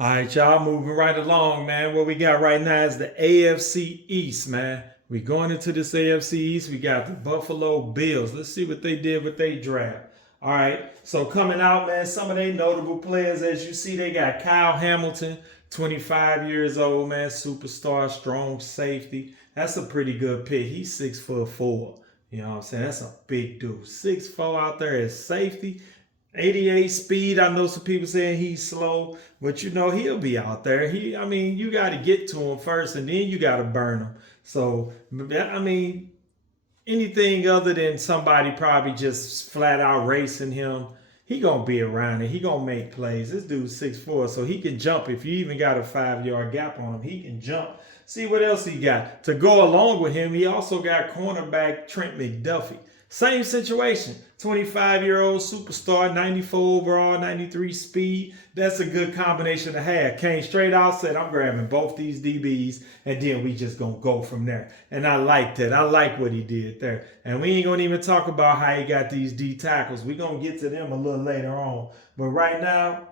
All right, y'all, moving right along, man. What we got right now is the AFC East, man. We going into this AFC East. We got the Buffalo Bills. Let's see what they did with their draft. All right, so coming out, man, some of their notable players, as you see, they got Kyle Hamilton, 25 years old, man, superstar, strong safety. That's a pretty good pick. He's 6'4". You know what I'm saying? That's a big dude. 6'4" out there as safety. 88 speed. I know some people saying he's slow, but you know he'll be out there. I mean, you got to get to him first, and then you got to burn him. So, I mean, anything other than somebody probably just flat out racing him, he gonna be around it. He gonna make plays. This dude's 6'4", so he can jump. If you even got a 5-yard gap on him, he can jump. See what else he got to go along with him. He also got cornerback Trent McDuffie. Same situation. 25-year-old superstar, 94 overall, 93 speed. That's a good combination to have. Came straight out, said, I'm grabbing both these DBs, and then we just going to go from there. And I like that. I like what he did there. And we ain't going to even talk about how he got these D tackles. We're going to get to them a little later on. But right now,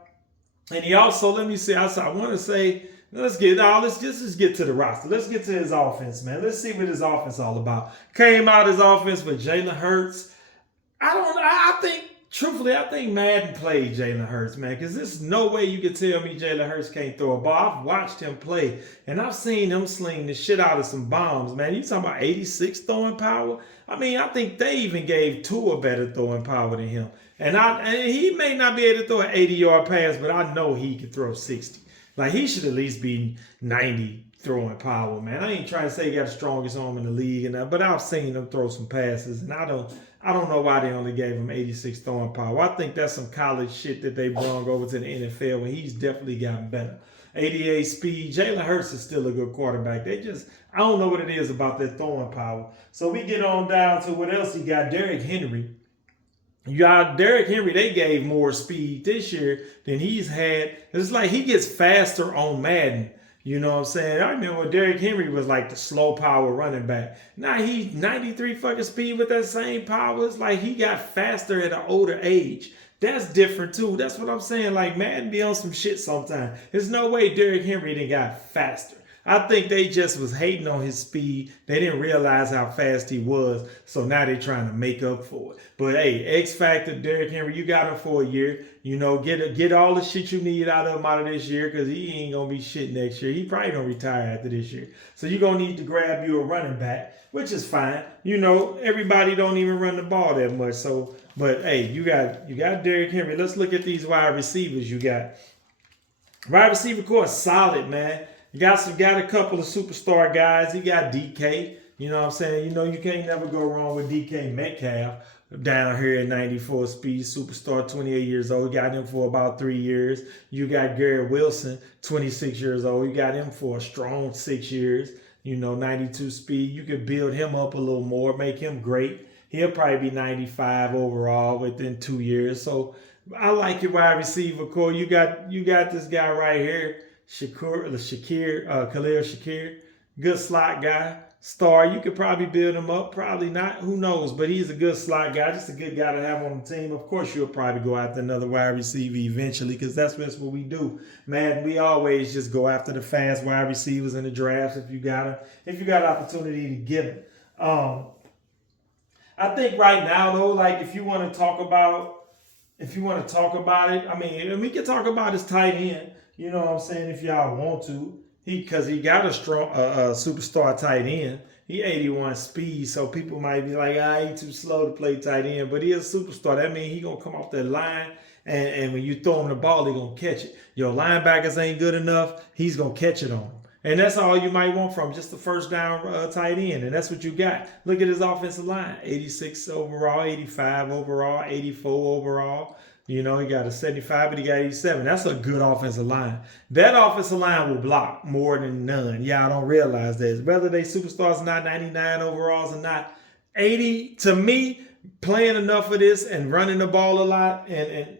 and he also, let me see, I want to say, let's just get to the roster. Let's get to his offense, man. Let's see what his offense is all about. Came out his offense with Jalen Hurts. Truthfully, I think Madden played Jalen Hurts, man, because there's no way you can tell me Jalen Hurts can't throw a ball. I've watched him play, and I've seen him sling the shit out of some bombs, man. You talking about 86 throwing power? I mean, I think they even gave Tua better throwing power than him. And he may not be able to throw an 80-yard pass, but I know he can throw 60. Like, he should at least be 90 throwing power, man. I ain't trying to say he got the strongest arm in the league, but I've seen him throw some passes, and I don't know why they only gave him 86 throwing power. I think that's some college shit that they brought over to the NFL, and he's definitely gotten better. 88 speed. Jalen Hurts is still a good quarterback. I don't know what it is about that throwing power. So we get on down to what else he got. Derrick Henry. You got Derrick Henry, they gave more speed this year than he's had. It's like he gets faster on Madden. You know what I'm saying? I remember when Derrick Henry was like the slow power running back. Now he's 93 fucking speed with that same power. It's like he got faster at an older age. That's different too. That's what I'm saying. Like, Madden be on some shit sometimes. There's no way Derrick Henry didn't got faster. I think they just was hating on his speed. They didn't realize how fast he was, so now they're trying to make up for it. But hey, X Factor, Derrick Henry, you got him for a year. You know, get all the shit you need out of him out of this year, because he ain't gonna be shit next year. He probably gonna retire after this year. So you're gonna need to grab you a running back, which is fine. You know, everybody don't even run the ball that much. So, but hey, you got Derrick Henry. Let's look at these wide receivers you got. Wide receiver core is solid, man. You got a couple of superstar guys. He got DK. You know what I'm saying? You know, you can't never go wrong with DK Metcalf down here at 94 speed, superstar, 28 years old. You got him for about 3 years. You got Garrett Wilson, 26 years old. You got him for a strong 6 years. You know, 92 speed. You could build him up a little more, make him great. He'll probably be 95 overall within 2 years. So I like your wide receiver core. You got this guy right here. Khalil Shakir, good slot guy, star. You could probably build him up, probably not, who knows, but he's a good slot guy, just a good guy to have on the team. Of course, you'll probably go after another wide receiver eventually, because that's what we do. Man, we always just go after the fast wide receivers in the drafts if you got opportunity to get them. I think right now, though, like if you want to talk about it, I mean, we can talk about his tight end. You know what I'm saying? If y'all want to, because he got a strong superstar tight end. He 81 speed, so people might be like, he too slow to play tight end. But he is a superstar. That means he gonna come off that line, and when you throw him the ball, he gonna catch it. Your linebackers ain't good enough. He's gonna catch it on them. And that's all you might want from just the first down tight end. And that's what you got. Look at his offensive line. 86 overall, 85 overall, 84 overall. You know, he got a 75, but he got 87. That's a good offensive line. That offensive line will block more than none. Y'all don't realize this. Whether they superstars or not, 99 overalls or not, 80, to me, playing enough of this and running the ball a lot, and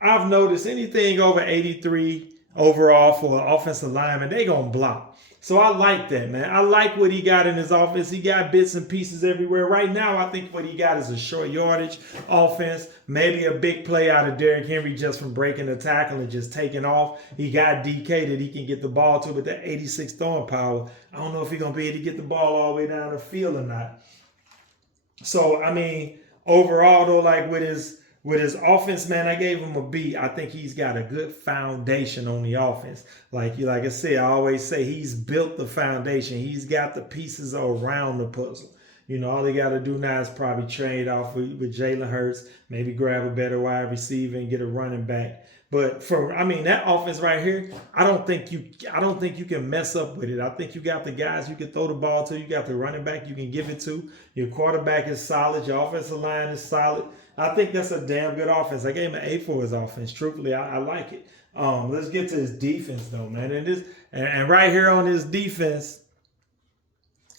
I've noticed anything over 83 overall for an offensive lineman, they going to block. So I like that, man. I like what he got in his offense. He got bits and pieces everywhere. Right now, I think what he got is a short yardage offense, maybe a big play out of Derrick Henry just from breaking the tackle and just taking off. He got DK that he can get the ball to with that 86 throwing power. I don't know if he's going to be able to get the ball all the way down the field or not. So, I mean, overall, though, like with his offense, man, I gave him a B. I think he's got a good foundation on the offense. Like I said, I always say he's built the foundation. He's got the pieces around the puzzle. You know, all he got to do now is probably trade off with Jalen Hurts, maybe grab a better wide receiver and get a running back. But that offense right here, I don't think you can mess up with it. I think you got the guys you can throw the ball to. You got the running back you can give it to. Your quarterback is solid. Your offensive line is solid. I think that's a damn good offense. I gave him an A for his offense. Truthfully, I like it. Let's get to his defense though, man. And right here on his defense,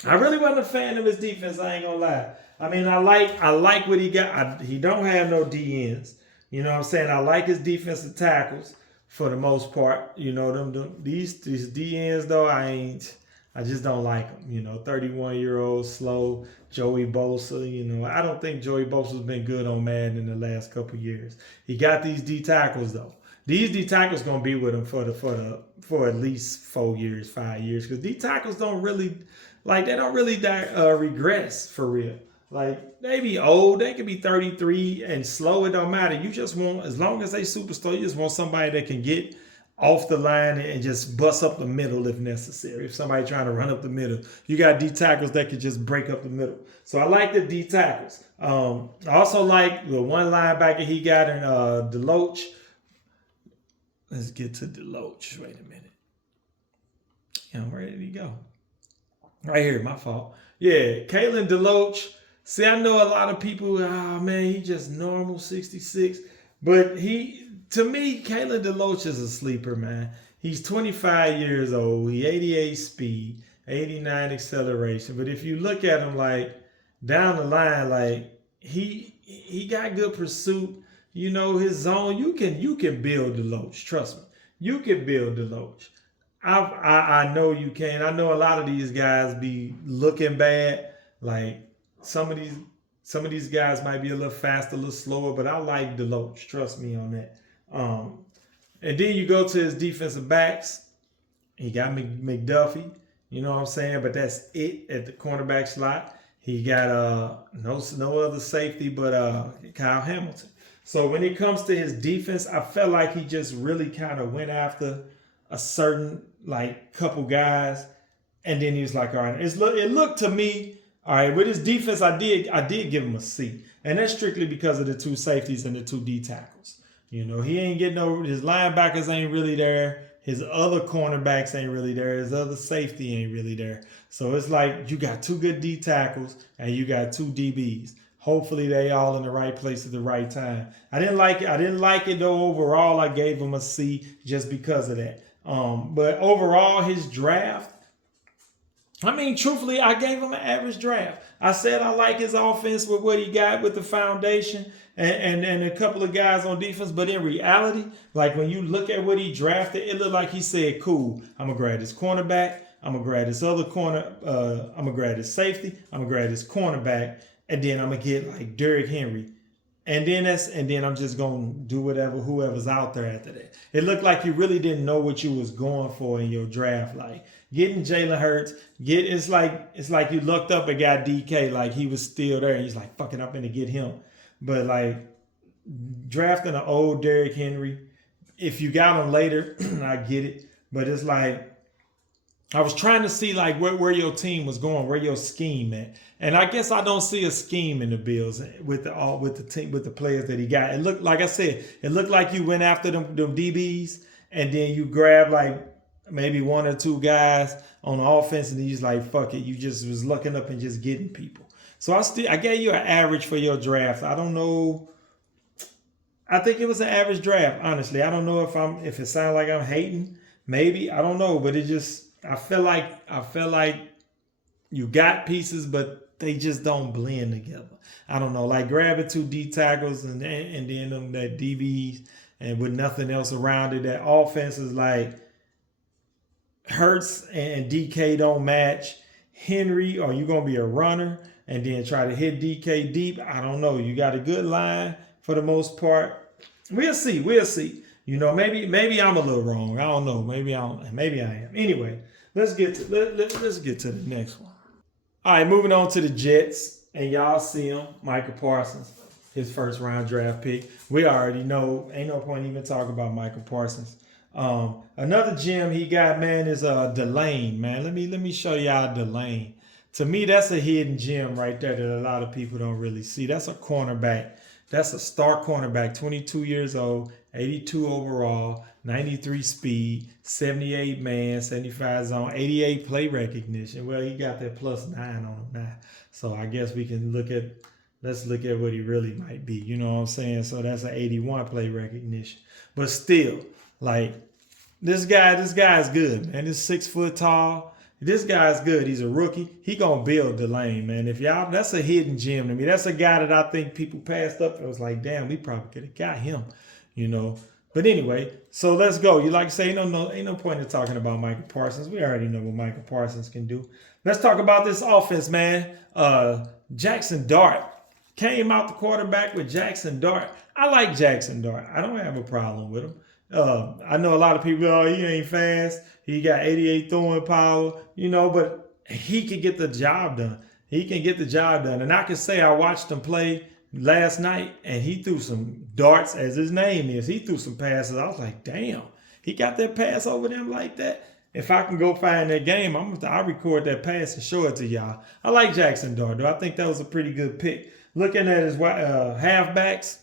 I really wasn't a fan of his defense. I ain't gonna lie. I mean, I like what he got. He don't have no DNs. You know what I'm saying? I like his defensive tackles for the most part. You know, these DNs though, I just don't like them. You know, 31-year-old slow Joey Bosa. You know, I don't think Joey Bosa's been good on Madden in the last couple of years. He got these D tackles though. These D tackles gonna be with him for at least 4 years, 5 years, because D tackles don't really regress for real. Like, they be old, they could be 33 and slow, it don't matter. You just want, as long as they superstar, you just want somebody that can get off the line and just bust up the middle if necessary. If somebody trying to run up the middle, you got D tackles that can just break up the middle. So I like the D tackles. I also like the one linebacker he got in Deloach. Let's get to Deloach. Wait a minute. Yeah, where did he go? Right here, my fault. Yeah, Kalen Deloach. See, I know a lot of people, man, he just normal 66. But to me, Kalen Deloach is a sleeper, man. He's 25 years old. He 88 speed, 89 acceleration. But if you look at him, like, down the line, like, he got good pursuit. You know, his zone, you can build Deloach. Trust me. You can build Deloach. I know you can. I know a lot of these guys be looking bad. Like, some of these guys might be a little faster, a little slower, but I like Deloach. Trust me on that. And then you go to his defensive backs. He got McDuffie, you know what I'm saying? But that's it at the cornerback slot. He got no other safety but Kyle Hamilton. So when it comes to his defense, I felt like he just really kind of went after a certain couple guys, and then he was like, all right, it looked to me. All right, with his defense, I did give him a C, and that's strictly because of the two safeties and the two D tackles. You know, he ain't getting his linebackers ain't really there. His other cornerbacks ain't really there. His other safety ain't really there. So it's like you got two good D tackles and you got two DBs. Hopefully they all in the right place at the right time. I didn't like it though. Overall, I gave him a C just because of that. But overall, his draft, I mean, truthfully, I gave him an average draft. I said I like his offense with what he got with the foundation and a couple of guys on defense. But in reality, like when you look at what he drafted, it looked like he said, cool, I'm going to grab this cornerback. I'm going to grab this other corner. I'm going to grab this safety. I'm going to grab this cornerback. And then I'm going to get like Derrick Henry. And then I'm just going to do whoever's out there after that. It looked like you really didn't know what you was going for in your draft. Like getting Jalen Hurts, it's like you looked up and got DK, like he was still there. And he's like, fucking up and to get him. But like drafting an old Derrick Henry, if you got him later, I get it. But it's like, I was trying to see like where your team was going, where your scheme at, and I guess I don't see a scheme in the Bills with the team, with the players that he got. It looked like you went after them DBs, and then you grabbed like maybe one or two guys on the offense, and then you just like fuck it, you just was looking up and just getting people. So I gave you an average for your draft. I don't know. I think it was an average draft. Honestly, I don't know if it sounds like I'm hating. Maybe I don't know, but it just. I feel like you got pieces, but they just don't blend together. I don't know, like grabbing two D tackles and then them that DBs and with nothing else around it. That offense is like Hurts and DK don't match. Henry, are you going to be a runner and then try to hit DK deep? I don't know. You got a good line for the most part. We'll see. We'll see. You know, maybe I'm a little wrong. I don't know. Maybe I am. Anyway, let's get to let's get to the next one. All right, moving on to the Jets, and y'all see him, Michael Parsons, his first round draft pick. We already know, ain't no point even talking about Michael Parsons. Another gem he got, man, is Delane, man. Let me show y'all Delane. To me, that's a hidden gem right there that a lot of people don't really see. That's a cornerback. That's a star cornerback, 22 years old, 82 overall, 93 speed, 78 man, 75 zone, 88 play recognition. Well, he got that +9 on him now. So I guess we can let's look at what he really might be. You know what I'm saying? So that's an 81 play recognition. But still, like, this guy's good, man. He's 6 foot tall. This guy's good. He's a rookie. He gonna build the lane, man. If y'all, that's a hidden gem to me. That's a guy that I think people passed up. It was like, damn, we probably could have got him, you know. But anyway, so let's go. You like to say, ain't no point in talking about Michael Parsons. We already know what Michael Parsons can do. Let's talk about this offense, man. Jackson Dart came out the quarterback with Jackson Dart. I like Jackson Dart. I don't have a problem with him. I know a lot of people, oh, he ain't fast. He got 88 throwing power, you know, but he can get the job done. He can get the job done. And I can say I watched him play last night, and he threw some darts, as his name is. He threw some passes. I was like, damn, he got that pass over them like that. If I can go find that game, I'll record that pass and show it to y'all. I like Jackson Dart, though. I think that was a pretty good pick. Looking at his halfbacks,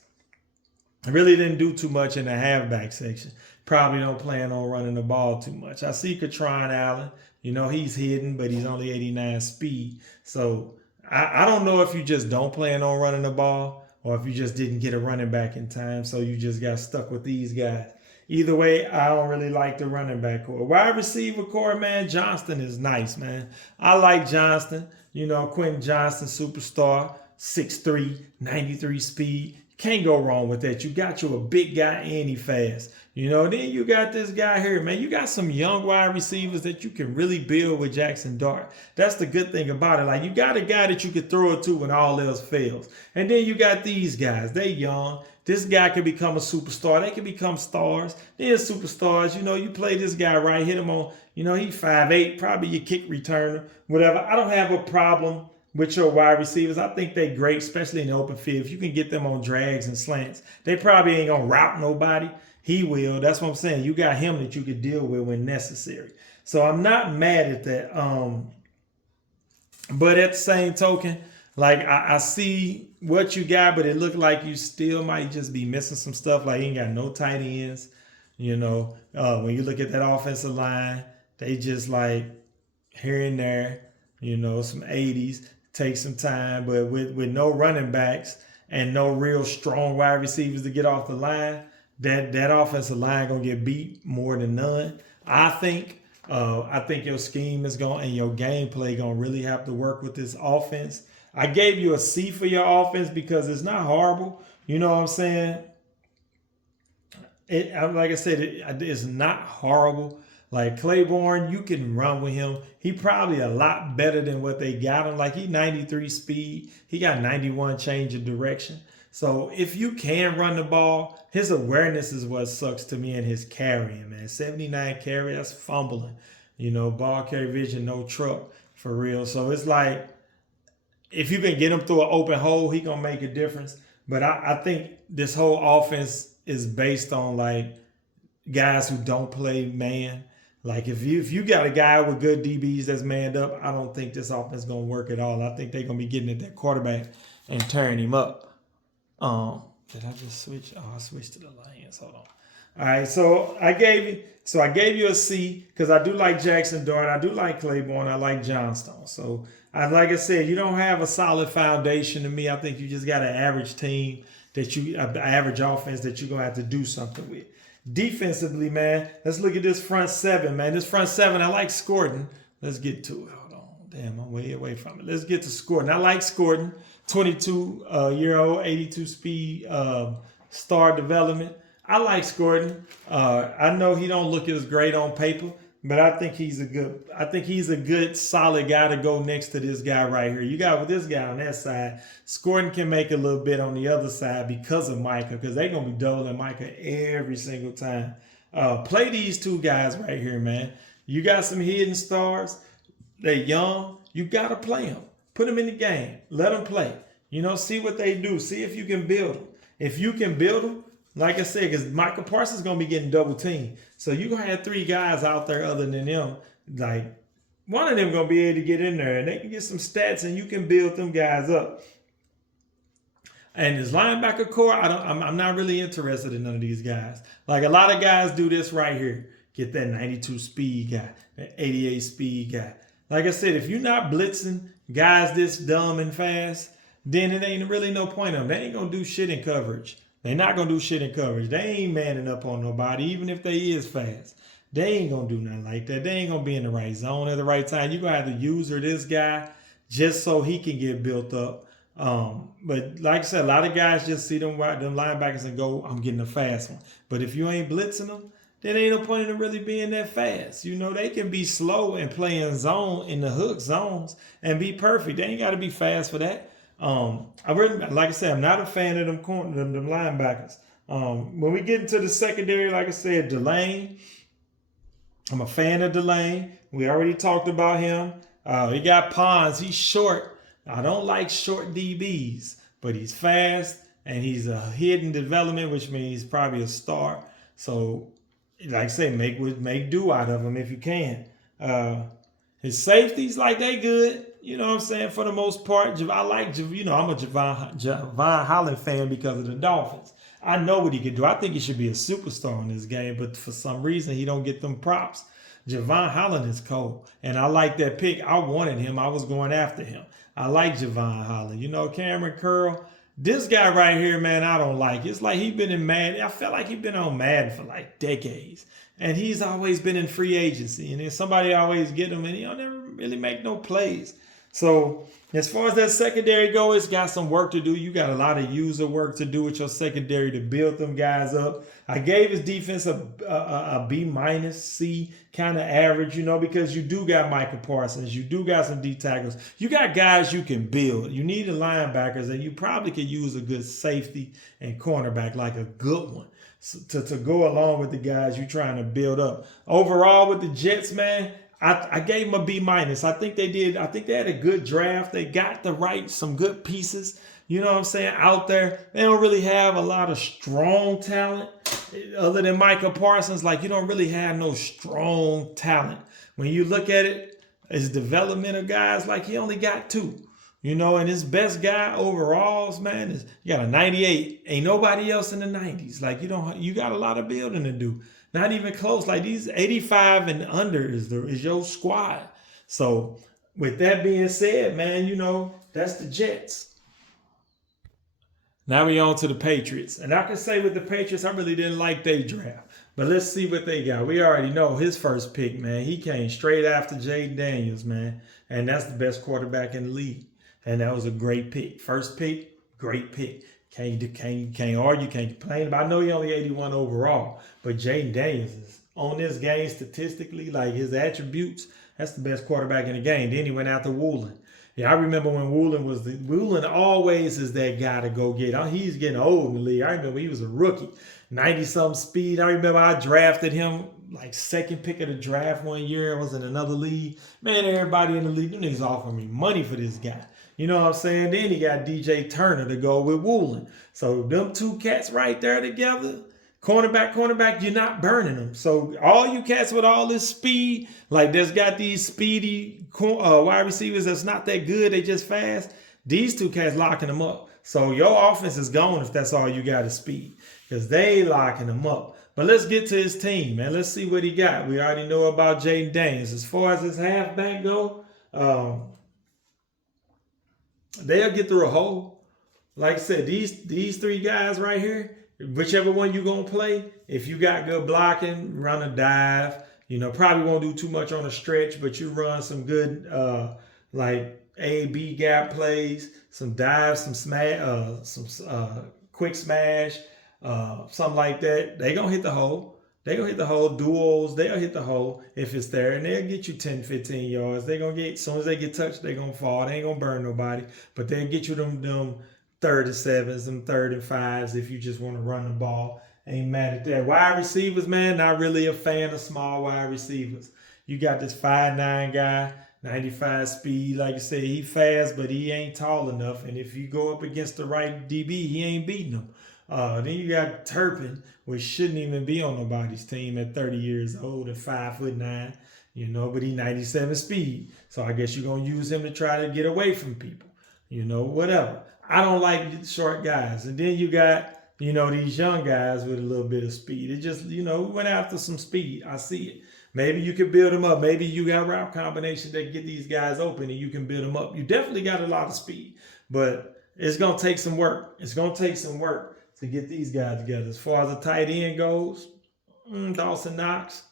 I really didn't do too much in the halfback section. Probably don't plan on running the ball too much. I see Katron Allen. You know, he's hidden, but he's only 89 speed. So I don't know if you just don't plan on running the ball or if you just didn't get a running back in time, so you just got stuck with these guys. Either way, I don't really like the running back core. Wide receiver core, man, Johnston is nice, man. I like Johnston. You know, Quentin Johnston, superstar, 6'3", 93 speed. Can't go wrong with that. You got you a big guy and he fast. You know, then you got this guy here, man. You got some young wide receivers that you can really build with Jackson Dart. That's the good thing about it. Like, you got a guy that you could throw it to when all else fails. And then you got these guys. They young. This guy can become a superstar. They can become stars. They're superstars. You know, you play this guy right, hit him on, you know, he 5'8", probably your kick returner, whatever. I don't have a problem with your wide receivers. I think they're great, especially in the open field. If you can get them on drags and slants, they probably ain't going to route nobody. He will. That's what I'm saying. You got him that you could deal with when necessary. So I'm not mad at that. But at the same token, like, I see what you got, but it looked like you still might just be missing some stuff. Like, you ain't got no tight ends. You know, when you look at that offensive line, they just like here and there, you know, some 80s. Take some time, but with no running backs and no real strong wide receivers to get off the line, that offensive line gonna get beat more than none. I think your scheme is going and your gameplay gonna really have to work with this offense. I gave you a C for your offense because it's not horrible. You know what I'm saying? Like I said, it's not horrible. Like Claiborne, you can run with him. He probably a lot better than what they got him. Like, he 93 speed. He got 91 change of direction. So if you can run the ball, his awareness is what sucks to me, and his carrying, man. 79 carry, that's fumbling. You know, ball carry vision, no truck for real. So it's like, if you can get him through an open hole, he gonna make a difference. But I think this whole offense is based on like guys who don't play man. Like, if you got a guy with good DBs that's manned up, I don't think this offense is going to work at all. I think they're going to be getting at that quarterback and tearing him up. Did I just switch? Oh, I switched to the Lions. Hold on. All right, so I gave you a C because I do like Jackson Dart. I do like Claiborne. I like Johnstone. So, like I said, you don't have a solid foundation to me. I think you just got an average team average offense that you're going to have to do something with. Defensively, man, let's look at this front seven, man. This front seven, I like Scorton. Let's get to it. Hold on. Damn, I'm way away from it. Let's get to Scorton. I like Scorton. 22-year-old, 82 speed, star development. I like Scorton. I know he don't look as great on paper, but I think he's a good solid guy to go next to this guy right here. You got with this guy on that side, Scourton can make a little bit on the other side because of Micah, because they're gonna be doubling Micah every single time. Play these two guys right here, man. You got some hidden stars. They're young. You gotta play them. Put them in the game. Let them play. See what they do. See if you can build them. If you can build them, like I said, because Michael Parsons is going to be getting double teamed. So you're going to have three guys out there other than them. Like, one of them going to be able to get in there, and they can get some stats, and you can build them guys up. And this linebacker core, I'm not really interested in none of these guys. Like, a lot of guys do this right here. Get that 92 speed guy, that 88 speed guy. Like I said, if you're not blitzing guys this dumb and fast, then it ain't really no point in them. They ain't going to do shit in coverage. They're not going to do shit in coverage. They ain't manning up on nobody, even if they is fast. They ain't going to do nothing like that. They ain't going to be in the right zone at the right time. You're going to have to use this guy just so he can get built up. But like I said, a lot of guys just see them linebackers and go, I'm getting a fast one. But if you ain't blitzing them, then ain't no point in them really being that fast. They can be slow and play in zone, in the hook zones, and be perfect. They ain't got to be fast for that. Like I said, I'm not a fan of them linebackers. When we get into the secondary, like I said, Delane, I'm a fan of Delane. We already talked about him. He got Pons. He's short. I don't like short DBs, but he's fast and he's a hidden development, which means he's probably a star. So, like I say, make do out of him if you can. His safeties, they good. You know what I'm saying? For the most part, I like, I'm a Javon Holland fan because of the Dolphins. I know what he can do. I think he should be a superstar in this game, but for some reason, he don't get them props. Javon Holland is cold, and I like that pick. I wanted him. I was going after him. I like Javon Holland. Cameron Curl. This guy right here, man, I don't like. It's like he been in Madden. I felt like he's been on Madden for decades. And he's always been in free agency. And then somebody always get him, and he'll never really make no plays. So as far as that secondary goes, it's got some work to do. You got a lot of user work to do with your secondary to build them guys up. I gave his defense a B minus, C, kind of average, because you do got Michael Parsons. You do got some D tackles. You got guys you can build. You need the linebackers, and you probably could use a good safety and cornerback, like a good one, to go along with the guys you're trying to build up. Overall, with the Jets, man, I gave them a B minus. I think they had a good draft. They got some good pieces, out there. They don't really have a lot of strong talent other than Michael Parsons. You don't really have no strong talent. When you look at it, his development of guys, he only got two. And his best guy overalls, man, you got a 98. Ain't nobody else in the 90s. You got a lot of building to do. Not even close. These 85 and under is your squad. So with that being said, man, that's the Jets. Now we on to the Patriots. And I can say with the Patriots, I really didn't like their draft. But let's see what they got. We already know his first pick, man. He came straight after Jayden Daniels, man. And that's the best quarterback in the league. And that was a great pick. First pick, great pick. Can't argue, can't complain. But I know he only 81 overall. But Jayden Daniels is on this game statistically, his attributes, that's the best quarterback in the game. Then he went after Woolen. Yeah, I remember when Woolen always is that guy to go get. He's getting old in the league. I remember he was a rookie, 90-something speed. I remember I drafted him second pick of the draft one year. I was in another league. Man, everybody in the league, them niggas offering me money for this guy. You know what I'm saying? Then he got DJ Turner to go with Woolen. So them two cats right there together, cornerback, you're not burning them. So all you cats with all this speed, that's got these speedy wide receivers that's not that good, they just fast, these two cats locking them up. So your offense is gone if that's all you got is speed, because they locking them up. But let's get to his team, man. Let's see what he got. We already know about Jayden Daniels. As far as his halfback go, they'll get through a hole. Like I said, these three guys right here, whichever one you're going to play, if you got good blocking, run a dive, probably won't do too much on a stretch, but you run some good, A, B gap plays, some dives, some smash, some quick smash, something like that. They going to hit the hole. They gonna hit the hole. Duos, they'll hit the hole if it's there, and they'll get you 10, 15 yards. They gonna get, as soon as they get touched, they gonna fall. They ain't gonna burn nobody, but they'll get you them 37s, them 35s if you just want to run the ball. Ain't mad at that. Wide receivers, man, not really a fan of small wide receivers. You got this 5'9" guy, 95 speed. Like I said, he fast, but he ain't tall enough. And if you go up against the right DB, he ain't beating him. Then you got Turpin, which shouldn't even be on nobody's team at 30 years old and 5'9", but he 97 speed. So I guess you're going to use him to try to get away from people, whatever. I don't like short guys. And then you got, these young guys with a little bit of speed. It just, we went after some speed. I see it. Maybe you can build them up. Maybe you got route combinations that get these guys open and you can build them up. You definitely got a lot of speed, but it's going to take some work. It's going to take some work to get these guys together. As far as the tight end goes, Dawson Knox,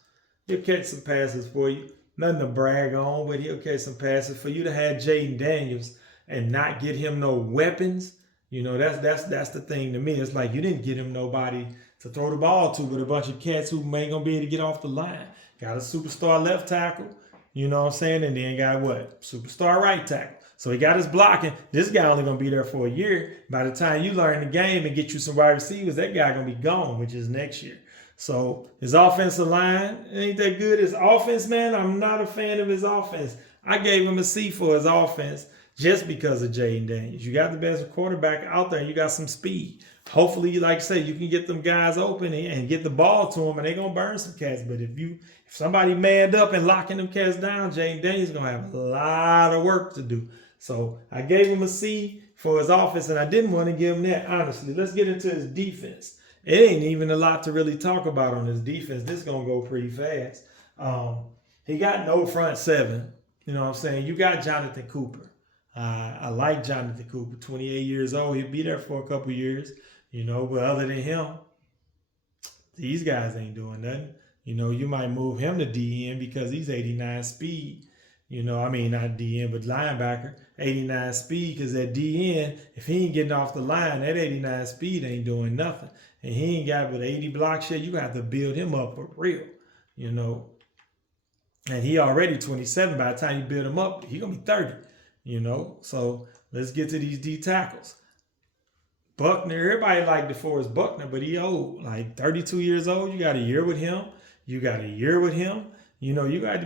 he'll catch some passes for you. Nothing to brag on, but he'll catch some passes. For you to have Jaden Daniels and not get him no weapons, that's the thing to me. It's like you didn't get him nobody to throw the ball to with a bunch of cats who ain't going to be able to get off the line. Got a superstar left tackle, and then got what? Superstar right tackle. So he got his blocking. This guy only going to be there for a year. By the time you learn the game and get you some wide receivers, that guy going to be gone, which is next year. So his offensive line ain't that good. His offense, man, I'm not a fan of his offense. I gave him a C for his offense just because of Jaden Daniels. You got the best quarterback out there and you got some speed. Hopefully, like I say, you can get them guys open and get the ball to them and they're going to burn some cats. But if somebody manned up and locking them cats down, Jaden Daniels is going to have a lot of work to do. So I gave him a C for his offense, and I didn't want to give him that, honestly. Let's get into his defense. It ain't even a lot to really talk about on his defense. This is going to go pretty fast. He got no front seven. You know what I'm saying? You got Jonathan Cooper. I like Jonathan Cooper, 28 years old. He'll be there for a couple years, but other than him, these guys ain't doing nothing. You might move him to DN because he's 89 speed. Not DN, but linebacker, 89 speed, because at DN, if he ain't getting off the line, that 89 speed ain't doing nothing. And he ain't got but 80 blocks yet. You got to build him up for real, And he already 27. By the time you build him up, he going to be 30, So let's get to these D tackles. Buckner, everybody like DeForest Buckner, but he old, like 32 years old. You got a year with him. You got to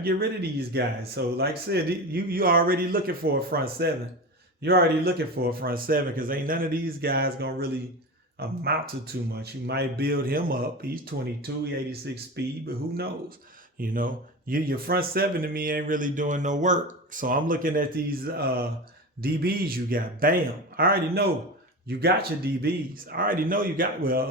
get rid of these guys. So like I said, you already looking for a front seven. You're already looking for a front seven because ain't none of these guys going to really amount to too much. You might build him up. He's 22, 86 speed, but who knows? Your front seven to me ain't really doing no work. So I'm looking at these DBs you got. Bam. I already know you got your DBs. I already know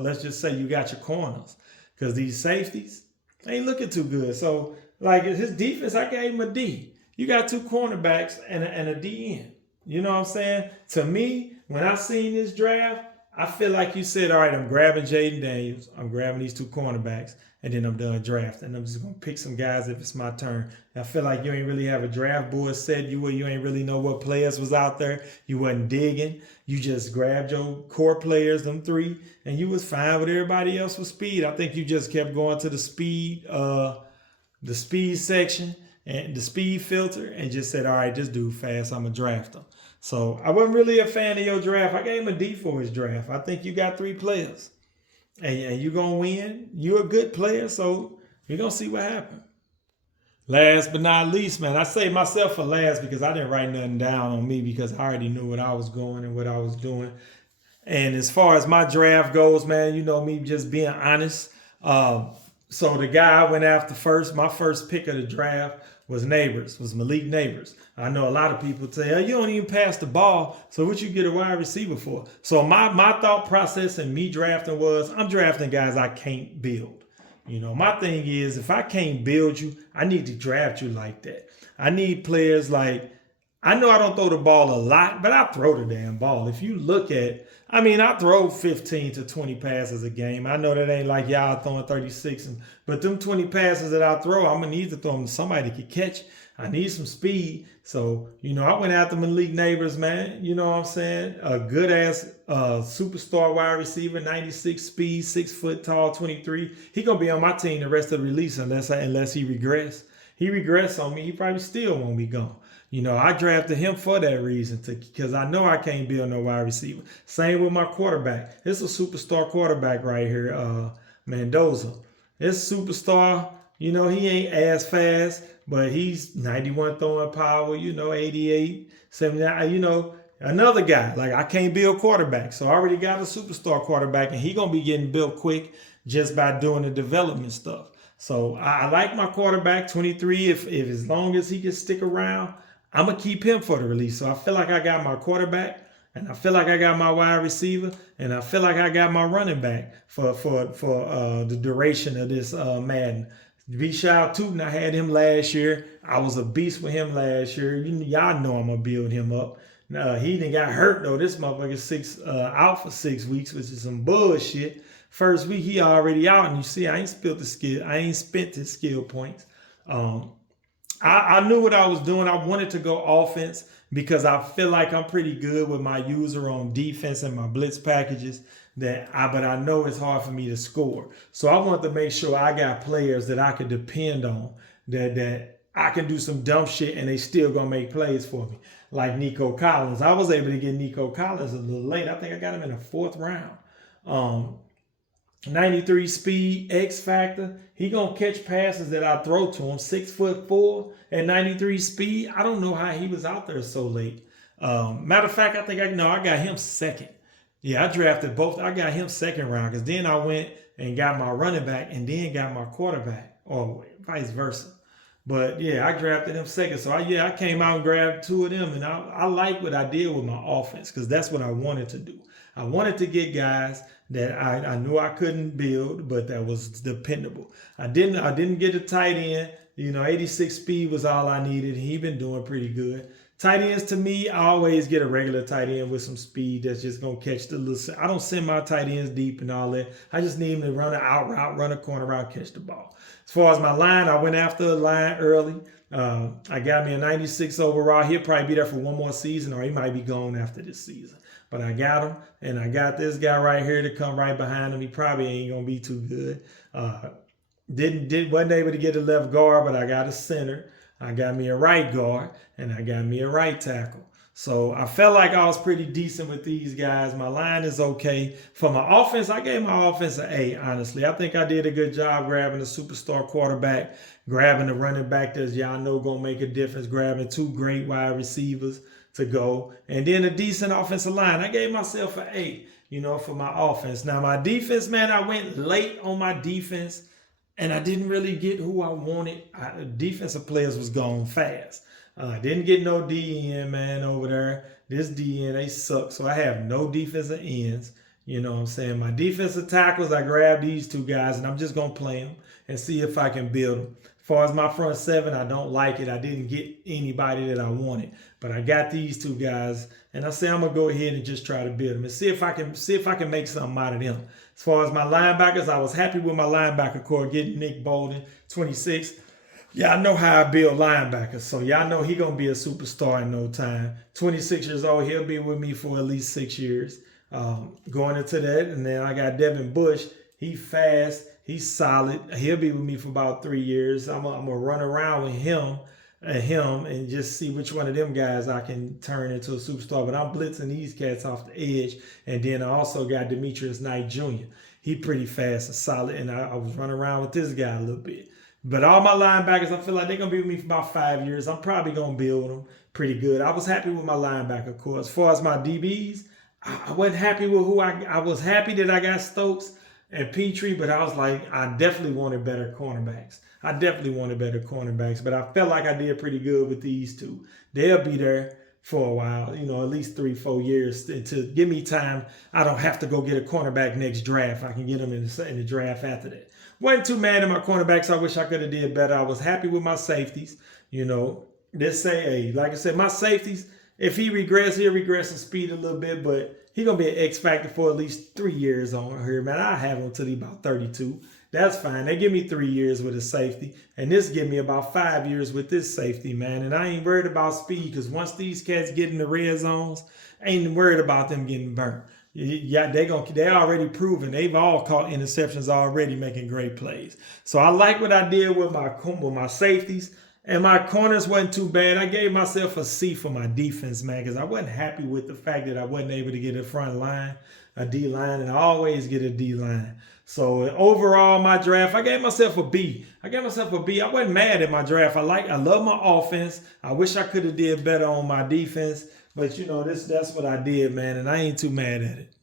let's just say you got your corners because these safeties ain't looking too good. So, like, his defense, I gave him a D. You got two cornerbacks and a DN. You know what I'm saying? To me, when I seen this draft, I feel like you said, all right, I'm grabbing Jaden Daniels. I'm grabbing these two cornerbacks, and then I'm done drafting. I'm just going to pick some guys if it's my turn. I feel like you ain't really have a draft board set. You ain't really know what players was out there. You wasn't digging. You just grabbed your core players, them three, and you was fine with everybody else with speed. I think you just kept going to the speed section and the speed filter and just said, all right, this dude fast, I'm going to draft him. So I wasn't really a fan of your draft. I gave him a D for his draft. I think you got three players. And you're going to win. You're a good player, so we're going to see what happens. Last but not least, man, I saved myself for last because I didn't write nothing down on me because I already knew what I was going and what I was doing. And as far as my draft goes, man, me just being honest. So the guy I went after first, my first pick of the draft was Malik Nabers. I know a lot of people say, oh, you don't even pass the ball, so what you get a wide receiver for? So my thought process in me drafting was, I'm drafting guys I can't build. My thing is, if I can't build you, I need to draft you like that. I need players like I know I don't throw the ball a lot, but I throw the damn ball. If you look at, I mean, I throw 15 to 20 passes a game. I know that ain't like y'all throwing 36, but them 20 passes that I throw, I'm going to need to throw them to somebody that can catch. I need some speed. So, I went after Malik Neighbors, man. You know what I'm saying? A good ass superstar wide receiver, 96 speed, 6 foot tall, 23. He going to be on my team the rest of the release unless he regress. He regress on me, he probably still won't be gone. I drafted him for that reason, because I know I can't build no wide receiver. Same with my quarterback. It's a superstar quarterback right here, Mendoza. This superstar, he ain't as fast, but he's 91 throwing power, 88, 79, another guy. Like, I can't build quarterback, so I already got a superstar quarterback, and he going to be getting built quick just by doing the development stuff. So I like my quarterback, 23. If as long as he can stick around, I'm going to keep him for the release. So I feel like I got my quarterback, and I feel like I got my wide receiver, and I feel like I got my running back for the duration of this Madden. Vishal Tootin, I had him last year. I was a beast with him last year. Y'all know I'm going to build him up. He didn't got hurt, though. This motherfucker out for 6 weeks, which is some bullshit. First week, he already out, and you see, I ain't spent his skill points. I knew what I was doing. I wanted to go offense because I feel like I'm pretty good with my user on defense and my blitz packages. But I know it's hard for me to score. So I wanted to make sure I got players that I could depend on, that I can do some dumb shit and they still gonna make plays for me. Like Nico Collins. I was able to get Nico Collins a little late. I think I got him in the 4th round. 93 speed, X factor. He gonna catch passes that I throw to him. 6'4" and 93 speed. I don't know how he was out there so late. Matter of fact, I got him second. Yeah, I drafted both. I got him second round because then I went and got my running back and then got my quarterback, or vice versa. But yeah, I drafted him second. So I came out and grabbed 2 of them, and I like what I did with my offense because that's what I wanted to do. I wanted to get guys that I knew I couldn't build, but that was dependable. I didn't get a tight end. 86 speed was all I needed. He been doing pretty good. Tight ends, to me, I always get a regular tight end with some speed that's just going to catch the little. I don't send my tight ends deep and all that. I just need him to run an out route, run a corner route, catch the ball. As far as my line, I went after a line early. I got me a 96 overall. He'll probably be there for one more season, or he might be gone after this season. But I got him, and I got this guy right here to come right behind him. He probably ain't going to be too good. Wasn't able to get a left guard, but I got a center. I got me a right guard, and I got me a right tackle. So I felt like I was pretty decent with these guys. My line is okay. For my offense, I gave my offense an A, honestly. I think I did a good job grabbing a superstar quarterback, grabbing the running back that y'all know going to make a difference, grabbing 2 great wide receivers to go, and then a decent offensive line. I gave myself an A, for my offense. Now, my defense, man, I went late on my defense, and I didn't really get who I wanted. Defensive players was gone fast. I didn't get no DN, man, over there. This DN, they suck. So I have no defensive ends. You know what I'm saying? My defensive tackles, I grabbed these 2 guys, and I'm just going to play them and see if I can build them. As far as my front 7, I don't like it. I didn't get anybody that I wanted. But I got these 2 guys, and I say I'm going to go ahead and just try to build them and see if I can make something out of them. As far as my linebackers, I was happy with my linebacker core, getting Nick Bolden, 26. Y'all know how I build linebackers, so y'all know he going to be a superstar in no time. 26 years old, he'll be with me for at least 6 years. Going into that, and then I got Devin Bush. He fast, he's solid. He'll be with me for about 3 years. I'm gonna run around with him and just see which one of them guys I can turn into a superstar. But I'm blitzing these cats off the edge, and then I also got Demetrius Knight Jr. He pretty fast and solid, and I was running around with this guy a little bit. But all my linebackers, I feel like they're going to be with me for about 5 years. I'm probably going to build them pretty good. I was happy with my linebacker core. As far as my DBs, I wasn't happy with who I was happy that I got Stokes and Petrie, but I was like, I definitely wanted better cornerbacks. But I felt like I did pretty good with these 2. They'll be there for a while, at least 3-4 years to give me time. I don't have to go get a cornerback next draft. I can get them in the draft after that. Wasn't too mad at my cornerbacks. I wish I could have did better. I was happy with my safeties. This say, hey, like I said, my safeties, if he regress, he'll regress in speed a little bit, but he gonna be an X factor for at least 3 years on here, man. I have him till he about 32. That's fine. They give me 3 years with a safety, and this give me about 5 years with this safety, man. And I ain't worried about speed because once these cats get in the red zones, I ain't worried about them getting burnt. Yeah, they already proven. They've all caught interceptions already, making great plays. So I like what I did with my safeties. And my corners wasn't too bad. I gave myself a C for my defense, man, because I wasn't happy with the fact that I wasn't able to get a front line, a D line, and I always get a D line. So overall, my draft, I gave myself a B. I wasn't mad at my draft. I love my offense. I wish I could have did better on my defense, but that's what I did, man, and I ain't too mad at it.